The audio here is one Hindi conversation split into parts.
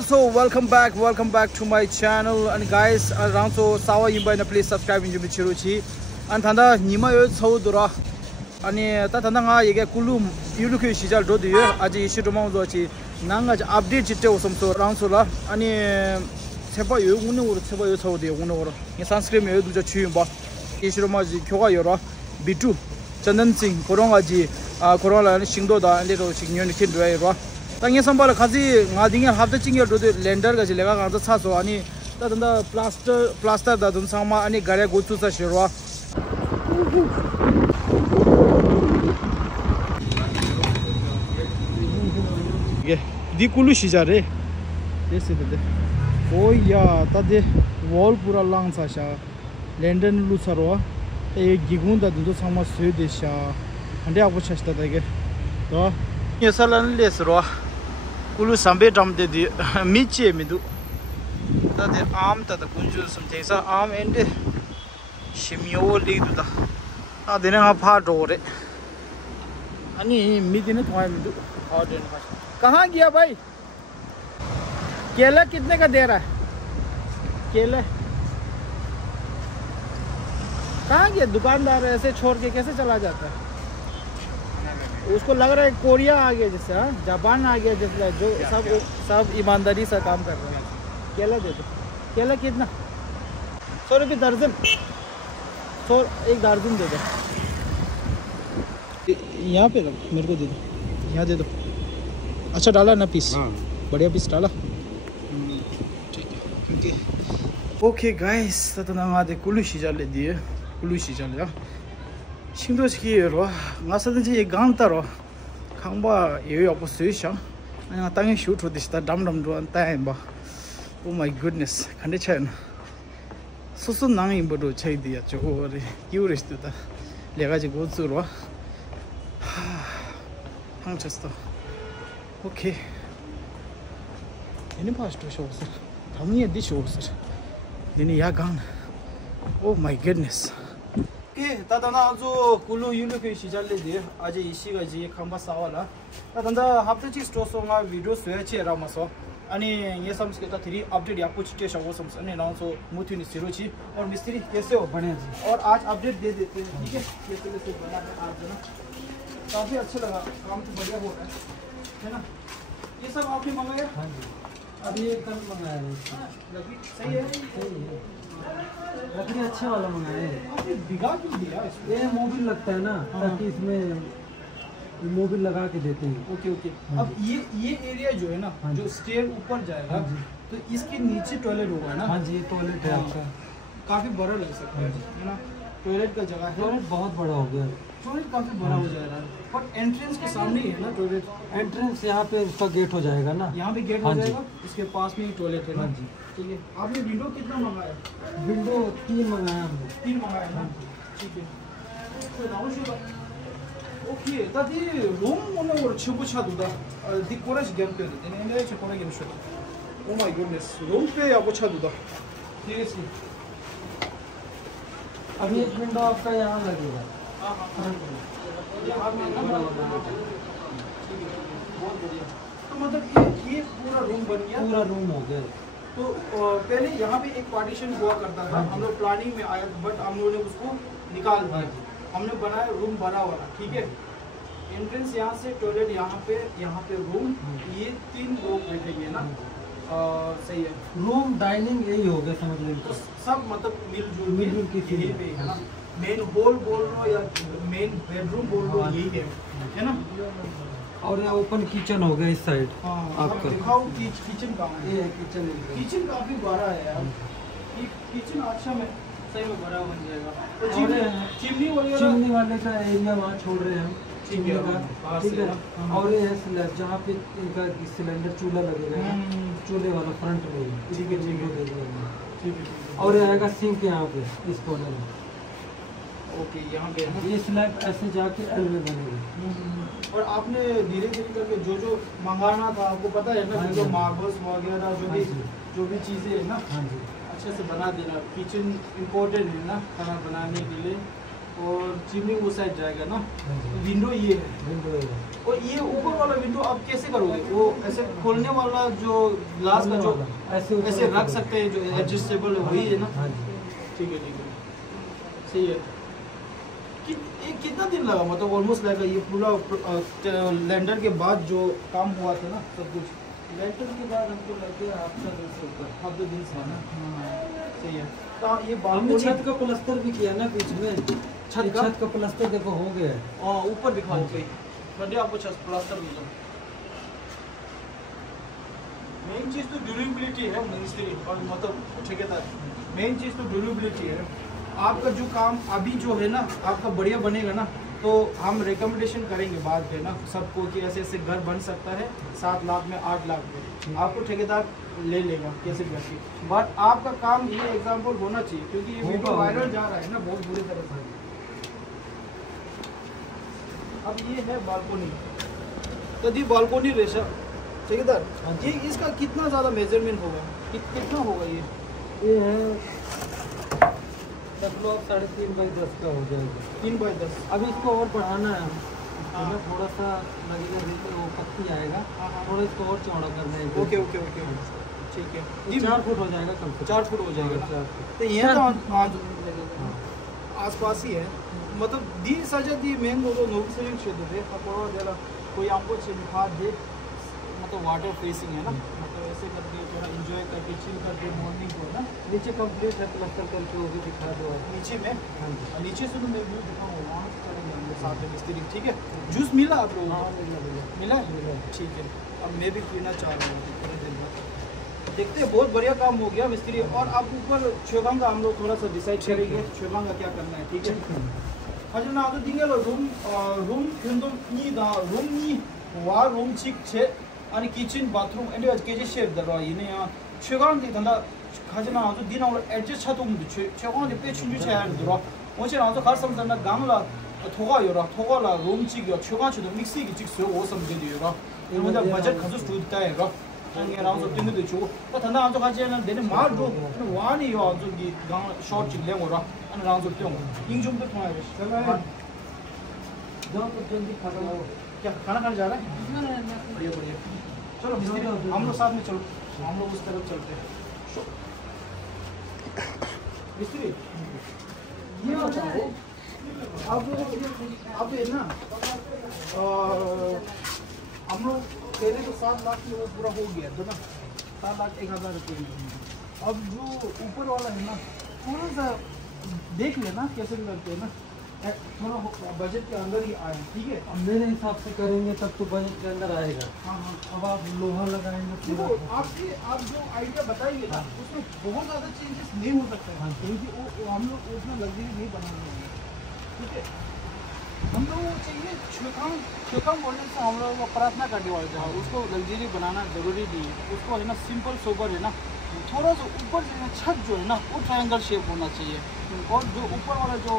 So welcome back to my channel. And guys, around so sawa yimba na please subscribe in Jumichiruchi. And thanda nima yo chaudura. Ani ta thanda nga yege kulum yuluku shijal do diye aji ishi do mawzo chi nanga update chitte osam so around so la ani cheba yo uni ur cheba yo chaude uni ur ni sanskrit me yo du ja chu ba ishi do ma ji kyoga yora bitu chandan singh koronga ji korona ni singdo da ande ro signyon ni kin doi ro 당에 선발 가지 나딩에 합다 찡겨 도도 랜더 가지 내가 가서 차서 아니 다든다 플라스터 다든 상마 아니 가래 고추사 시로 이게 디쿨루 시자래 됐는데 오야 따데 월 पूरा लांग Sasha Landon लुसरो A गिगुंदा दुदो 상마 스웨데샤 한데 아고 차스다 되게 또 예살란 레스로 Kulu sambe dam de miche midu ta de am ta da kunju samte sa am ende shimyo li du da ta de na pha do re ani midine thoi midu और दिन कहां गया भाई केला कितने का दे रहा है केला कहां गया दुकानदार ऐसे छोड़ के कैसे चला जाता है उसको लग रहा है कोरिया आ गया जैसे जापान आ गया जैसे जो सब ईमानदारी से काम कर रहे हैं केला दे दो केला कितना 100 रुपये दर्जन 100 एक दर्जन दे दो यहाँ पे रख मेरे को दे दो यहाँ दे दो अच्छा डाला ना पीस बढ़िया पीस डाला ठीक है ओके गाइस तो ना आधे कुलू शीजा ले दिए कुलू शीजा ले 신도시기로 나서든지 강따로 강바 여기 없으시죠 아니 땅에 슈트 되시다 담담도 안 따임바 오 마이 굿네스 컨디션 소소 나이 뭐도 차이디야 저거리 기우르스다 내가 지고 주로 항쳤어 오케이 얘는 파스트 쇼스 당연히 디쇼스 얘는 야강 오 마이 굿네스 तातना जो कुलू युलु के सिजल ले दे आज इसी का जी खंबा सावाला तातना हफ्ते ची स्टोर सोंगा वीडियो स्वेचे रामसो अनि ये समझ के थ्री अपडेट या कुछ टेस्ट हो समझ ने नाउ सो मुथु नि सिरोची और मिस्त्री कैसे हो बढ़िया जी और आज अपडेट दे देते हैं ठीक है कैसे बना है आज ना काफी अच्छा लगा काम तो बढ़िया हो रहा है ना ये सब आपने मंगाया हां जी अभी एक कल मंगाया है लगी सही है लकड़ी अच्छा वाला मंगाए बिगा क्यों दिया ये मोबिल लगता है ना ताकि इसमें मोबिल लगा के देते हैं ओके ओके अब ये एरिया जो है ना जो स्टेयर ऊपर जाएगा तो इसके नीचे टॉयलेट होगा ना हाँ जी ये टॉयलेट है आपका काफी बड़ा लग सकता है ना टॉयलेट का जगह है टॉयलेट बहुत बड़ा हो गया टॉयलेट काफी बड़ा हो जाएगा बट एंट्रेंस के सामने ही है ना टॉयलेट एंट्रेंस यहाँ पे उसका गेट हो जाएगा ना यहाँ पे गेट हो जाएगा इसके पास में ही टॉयलेट है ना जी ठीक है आपने विंडो कितना मंगाया विंडो 3 मंगाया हमने 3 मंगाया ना ठीक है तो 나오시고 오케이 다디 롬 오늘 치고 차도다 디 코라지 gempe 되네 근데 저 코라 gem쇼 오 마이 굿네스 롬페 하고 차도다 ठीक है अभी एक विंडो आपका यहाँ लगेगा हां हां यहाँ पे बहुत बढ़िया तो मतलब ये पूरा रूम बन गया पूरा रूम हो गया तो पहले यहाँ पे एक पार्टीशन हुआ करता था हम लोग प्लानिंग में आया बट हम लोगों ने उसको निकाल दिया हमने बनाया रूम बड़ा वाला ठीक है एंट्रेंस यहाँ से टॉयलेट यहाँ पे रूम ये 3 लोग बैठेंगे ना सही है रूम डाइनिंग यही हो गया समझ लीजिए तो सब मतलब मिलजुल के यही पे है ना मेन हॉल बोल लो या मेन बेडरूम बोल लो यही है ना और यहाँ ओपन किचन हो गया इस साइड आपका दिखाओ किचन कहाँ है ये किचन काफी बड़ा है यार किचन अच्छा में सही में बड़ा बन जाएगा तो चिमनी वाले का एरिया वहाँ छोड़ रहे हैं ठीक है और ये है स्लैब जहाँ पे इनका सिलेंडर चूल्हा लगेगा चूल्हे वाला फ्रंट में ठीक है और ये आएगा सिंक यहाँ पे इस कॉर्नर में ओके यहाँ पे ये स्लैब ऐसे जाके एल में बनेगा और आपने धीरे धीरे करके जो मंगाना था आपको पता है ना जो मार्बल्स वगैरह जो भी चीज़ें है ना अच्छे से बना देना किचन इम्पोर्टेंट है ना खाना बनाने के लिए और चिमनी वो साइड जाएगा ना विंडो ये है विंडो और ये ऊपर वाला विंडो आप कैसे करोगे? वो ऐसे खोलने वाला जो ग्लास का जो ऐसे रख सकते हैं, जो एडजस्टेबल है वही है ना? ठीक है सही है। कितना दिन लगा, मतलब ऑलमोस्ट लगा ये पूरा लैंडर के बाद जो काम हुआ था ना सब कुछ? लैंडर के बाद हमको लगे हफ्ता दिन से ऊपर, हफ्ते दिन से ना। सही है। तो ये हमने छत का प्लास्टर भी किया ना बीच में, छत का प्लास्टर देखो हो गया है। ऊपर दिखाओ भाई, मैं आपको छत प्लास्टर भी। मेन चीज़ तो ड्यूरेबिलिटी है मिस्त्री और मतलब ठेकेदार, मेन चीज़ तो ड्यूरेबिलिटी है। आपका जो काम अभी जो है ना आपका बढ़िया बनेगा ना, तो हम रिकमेंडेशन करेंगे बाद में ना सबको कि ऐसे ऐसे घर बन सकता है 7 लाख में 8 लाख में, आपको ठेकेदार ले लेगा कैसे भी करके। बट आपका काम ये एग्जाम्पल होना चाहिए, क्योंकि ये वीडियो वायरल जा रहा है ना बहुत बुरी तरह से। अब ये है बालकोनी, यदि बालकोनी रेशा ठेकेदार, ये इसका कितना ज़्यादा मेजरमेंट होगा, कितना होगा? ये है 3.5 बाई 10 का हो जाएगा। 3 बाई 10। अभी इसको और बढ़ाना है, थोड़ा सा लगेगा, वो पत्ती आएगा, थोड़ा इसको और चौड़ा करना है। ओके ठीक है। 4 फुट हो जाएगा कम से कम। 4 फुट हो जाएगा। 4 फुट। तो ये तो आसपास ही है, मतलब दी सजा दी मेन वो नोटिस क्षेत्र है पकड़ो जरा कोई आपको दिखा दे, मतलब वाटर फेसिंग है ना, मतलब ऐसे करके थोड़ा एंजॉय करके चिल करके मॉर्निंग को ना। नीचे कंप्लीट है प्लास्टर करके, वो भी दिखा दो नीचे में। नीचे से तो मैं व्यू दिखाऊँ, वहाँ से चलेंगे हम लोग साथ में मिस्त्री। ठीक है, जूस मिला आप लोगों को? मिला। ठीक है, अब मैं भी पीना चाह रहा हूँ पूरे दिन में। देखते हैं, बहुत बढ़िया काम हो गया मिस्त्री। और आप ऊपर छेबांग का हम लोग थोड़ा सा डिसाइड करेंगे छेबांग का क्या करना है। ठीक है, हजर ना तो दिंगे रूम रूम वा रूम चिक छे आणि किचन बाथरूम एंड केजे शेप दरो इने या छेगांग दि धंदा खजना तो दिन और एडजस्ट छतुम छेगांग दि पे छुंजु छे आन दरो ओचे ना तो खास समझना गांगला थोगा योरा थोगाला रूम चिक यो छेगांग छुदो मिक्सी की चिक सो वो समझे दियोरा इनमें बजट खजु स्टूडता है रो अनि राउंड तो दिन दे छु तो धंदा तो खाजे ना देने मार दो वानी यो जो की गांग शॉर्ट चिक ले ओरा अनि राउंड तो त्यों इंग जुम पे थोड़ा है जाओ तो जल्दी खा लो। क्या खाना खाने जा रहा है? बढ़िया। चलो मिस्त्री, हम लोग साथ में चलो, हम लोग उस तरफ चलते हैं। मिस्त्री ये बताओ, अब ये ना हम लोग पहले तो 7 लाख में वो पूरा हो गया तो ना 7,01,000 रुपये। अब जो ऊपर वाला है ना थोड़ा सा देख लेना कैसे करते हैं ना, थोड़ा बजट के अंदर ही आए। ठीक है, अब मेरे हिसाब से करेंगे तब तो बजट के अंदर आएगा। हाँ। अब आप लोहा लगाएंगे देखो आप जो आइडिया बताएंगे ना उसमें बहुत ज़्यादा चेंजेस नहीं हो सकते हैं, क्योंकि वो हम लोग उतना लग्जरी नहीं बनाने हैं। ठीक है, हम लोग को चाहिए छुकम बोलने से हम लोग को प्रार्थना करने वाले जहाँ उसको लग्जरी बनाना जरूरी नहीं है। उसको है ना सिंपल सोबर है ना, थोड़ा सा ऊपर से छत जो है ना वो ट्रायंगल शेप होना चाहिए, और जो ऊपर वाला जो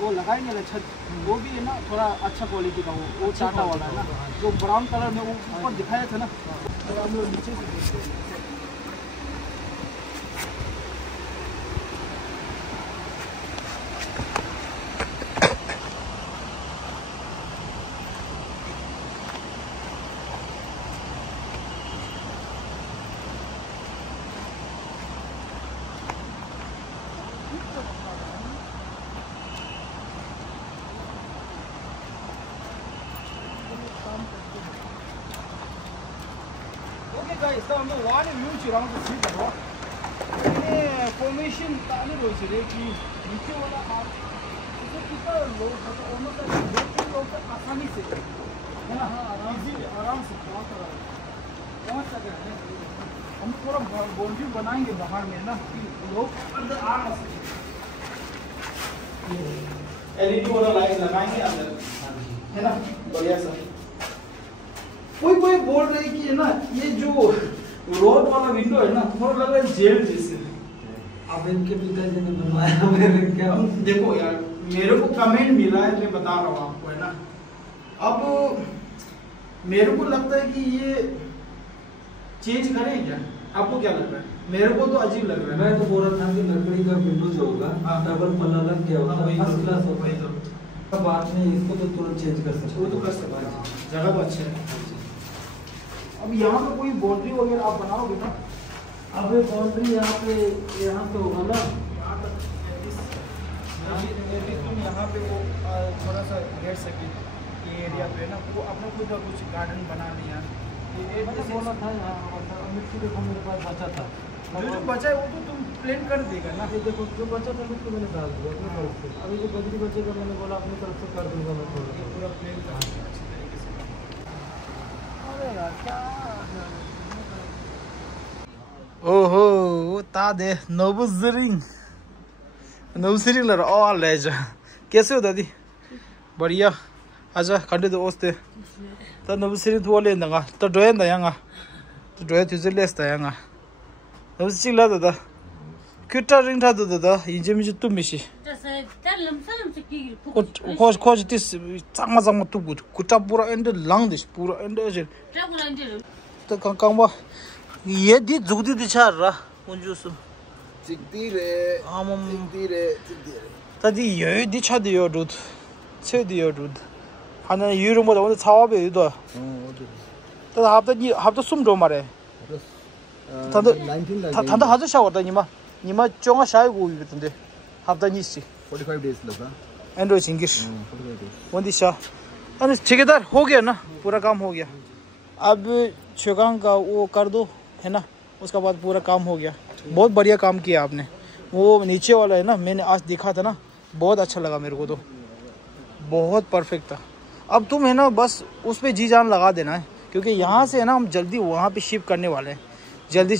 वो लगाएंगे ना छत वो भी है ना थोड़ा अच्छा क्वालिटी का वो टाटा वाला है ना, जो ब्राउन कलर में वो ऊपर दिखाया था ना, तो हम लोग नीचे से देखते हैं। guys, 다 한번 와는 뮤지랑 쓰고 이게 포메이션 따는 거지. 이렇게 이렇게 와라 아 이거 कितना लोग तो ओनर का लेकिन लोग आसानी से है ना इजीली आराम से पहुंच सकते हैं। हम थोड़ा बाउंड्री बनाएंगे बाहर में ना कि लोग अंदर आ सके। एलईडी वाला लाइट लगाएंगे अंदर है ना, बढ़िया सा। कोई बोल रहे कि है ना ये जो रोड वाला विंडो है ना थोड़ा लग रहा है जेल जैसे। अब इनके पिताजी ने बनवाया मेरे क्या। देखो यार मेरे को कमेंट मिला है, मैं बता रहा हूँ आपको है ना। अब मेरे को लगता है कि ये चेंज करें क्या, आपको क्या लग रहा है? मेरे को तो अजीब लग रहा है। मैं तो बोल रहा था कि लकड़ी का विंडो जो होगा डबल पल्ला लग गया होगा, फर्स्ट क्लास होगा। बात नहीं, इसको तो तुरंत चेंज कर सकते, वो तो कर सकते हैं, जगह तो अच्छी है। अब यहाँ पे कोई बाउंड्री वगैरह आप बनाओगे ना? अब ये बाउंड्री यहाँ पे यहाँ तो होगा ना, यहाँ तक तुम यहाँ पे वो थोड़ा सा लेट सके ये एरिया पे ना, वो अपना खुद का कुछ गार्डन बना लिया। ये मैंने बोला था यहाँ मिट्टी देखो मेरे पास बचा था, जो बचा है वो तो तुम प्लेन कर देगा ना। ये देखो जो बचा था मिट्टी मैंने डाल दिया अपनी तरफ से, अभी जो बजरी बचेगा मैंने बोला अपनी तरफ से कर दूंगा मैं थोड़ा, ये पूरा प्लेन कर देगा अच्छी तरीके से। अरे यार क्या ओहो ता दे नवुजरिंग लर ऑल लेज। कैसे हो दादी? बढ़िया। आजा खंडे दो ओस्ते ता नवुजरिंग तो ले नंगा तो ड्रोन दा यांगा तो ड्रोन तुझे लेस दा यांगा नवुजरिंग ला दादा क्यूटा रिंग था दादा इंजे मिजु तुमिशी खोज खोज दिस चांगा चांगा तु गुड कुटा पूरा एंड लंग दिस पूरा एंड एजे तो कांबा ये दी जुगदी दिछा रा उंजुस चिकदी रे आमम चिकदी रे तादी ये दिछा दियो दुद छे दियो दुद 하나 유럽보다 오늘 사업에 유도 또 합도 숨도 말해 단다 하자 샤워다 니마 쫑아 샤이고 이랬던데 합다니시 45 days लगा एंड्रॉइड इंग्लिश 45 days वंदी शाह अरे ठेकेदार हो गया ना, पूरा काम हो गया। अब चौगांग का वो कर दो है ना, उसका बाद पूरा काम हो गया। बहुत बढ़िया काम किया आपने। वो नीचे वाला है ना, मैंने आज देखा था ना, बहुत अच्छा लगा मेरे को, तो बहुत परफेक्ट था। अब तुम है ना बस उस पर जी जान लगा देना है, क्योंकि यहाँ से है ना हम जल्दी वहाँ पे शिफ्ट करने वाले हैं, जल्दी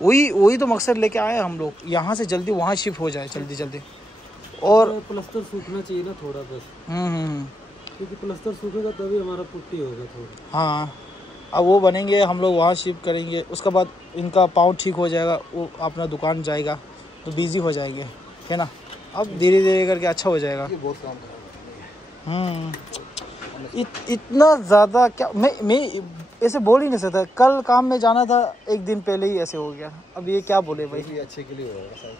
वही तो मकसद लेके आए हम लोग, यहाँ से जल्दी वहाँ शिफ्ट हो जाए जल्दी। और प्लास्टर सूखना चाहिए ना थोड़ा बस, क्योंकि प्लास्टर सूखेगा तभी हमारा पुट्टी होगा थोड़ा। हाँ अब वो बनेंगे, हम लोग वहाँ शिफ्ट करेंगे, उसके बाद इनका पाँव ठीक हो जाएगा, वो अपना दुकान जाएगा तो बिजी हो जाएंगे, है ना। अब धीरे करके अच्छा हो जाएगा। बहुत काम इतना ज़्यादा क्या मैं ऐसे बोल ही नहीं सकता। कल काम में जाना था, एक दिन पहले ही ऐसे हो गया। अब ये क्या बोले भाई, अच्छे के लिए होगा।